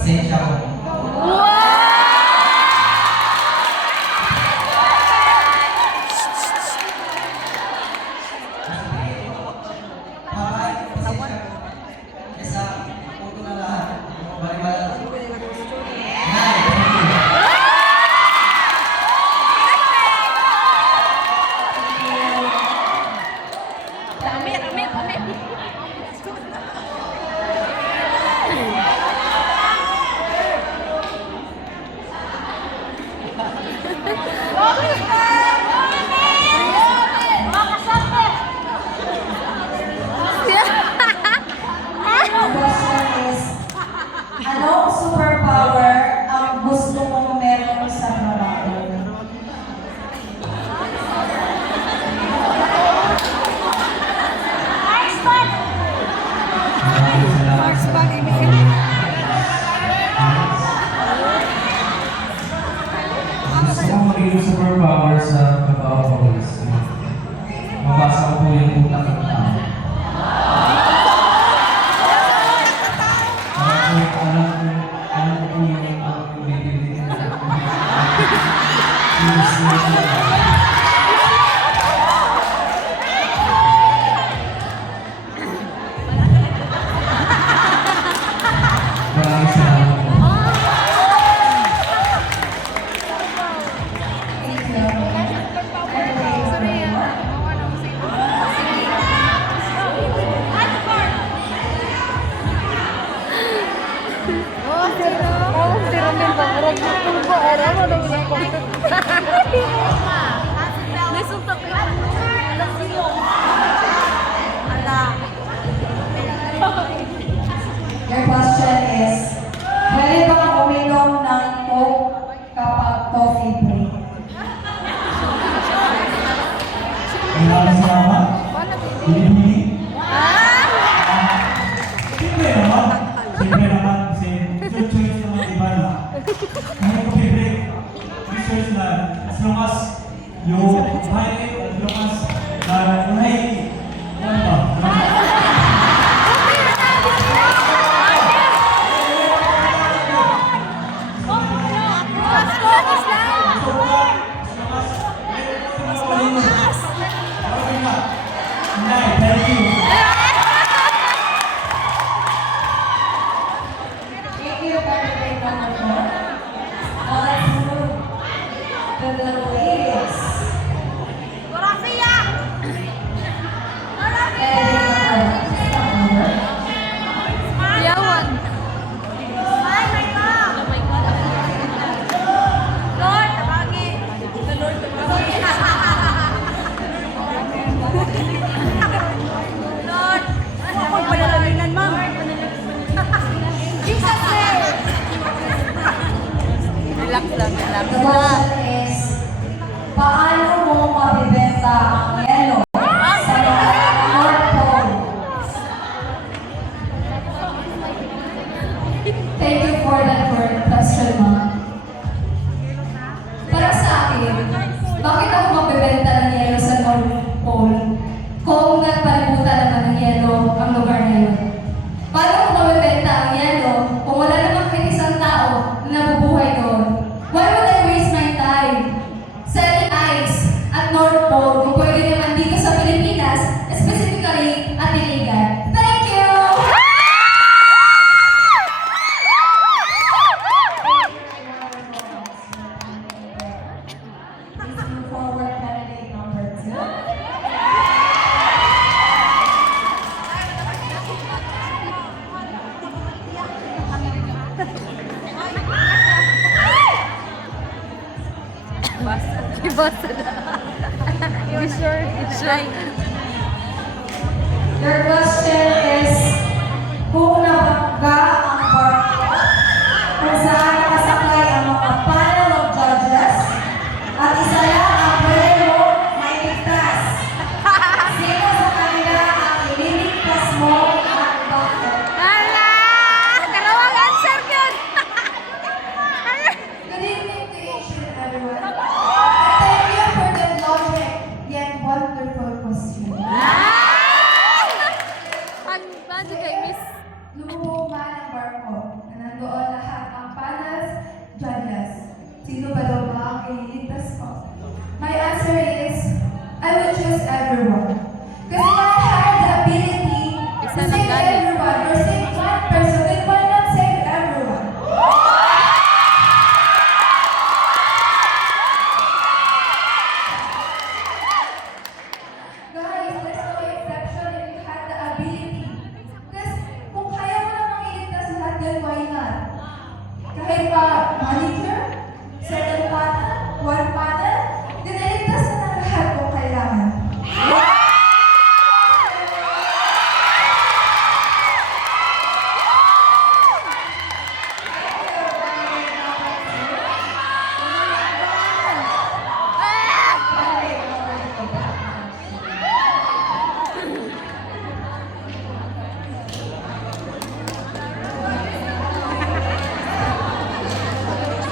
Pasensya ko. Anong superpower ang gusto mong meron sa trabaho? Gusto kong maging superpower sa trabaho ko is mabasa ko po yung utak ng tao. Alam ko po yung bibili na maraming salamat po. Your question is, pwede bang uminom ng Coke kapag coffee break? Maraming salamat. Bili-bili. Siyempre naman, kasi good choice naman iba na. Kahit ko favorite, good choice na as long as yung mahigit, as long as mahigit. Ano ba? Thank you. Thank you, Patrick. Now let's move to the ladies. The question is, paano mo mabibenta ang yelo sa mga North Pole? Thank you for that question, ma'am. Para sa akin, bakit ako mabibenta ng yelo sa North Pole kung nagpalibutan naman ng yelo ang lugar na yun? Paano ko mabibenta ang yelo kung wala namang kahit isang tao na nabubuhay doon? Why would I waste my time selling ice at North Pole kung pwede naman dito sa Pilipinas, specifically at Iligan? Thank you! Please move forward, candidate number 2. You sure? It's right. Your question is, kung nabangga ang barko, kung saan nakasaklay ang mga panel of judges, at isa lang ang preno may ligtas. Sino sa kanila ang ililigtas mo at bakit? Hala! Karawang answer yun! Good evening to each and everyone. Thank you for that logic, yet wonderful question. Pag kay Miss Lumuman ang Sino ba daw ba ang ililigtas ko? My answer is, I would choose everyone. Because if I had the ability to Isa save ng galit. everyone or save one person, then why not save everyone? Guys, there's no exception if you had the ability. Because kung kaya mo namang iligtas lahat, then why not? Kahit pa manager, second panel, one panel, then iligtas na ng lahat kung kailangan.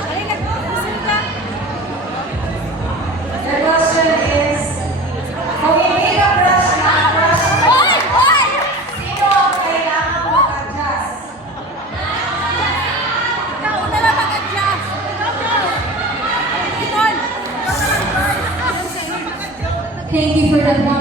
Ay, nagsisimula. The question is, kung hindi ka crush na crush mo, Oy! Oy! sino ang kailangan mag-adjust? Ikaw na lang mag-adjust. Ikaw, Nicole! Thank you for that one.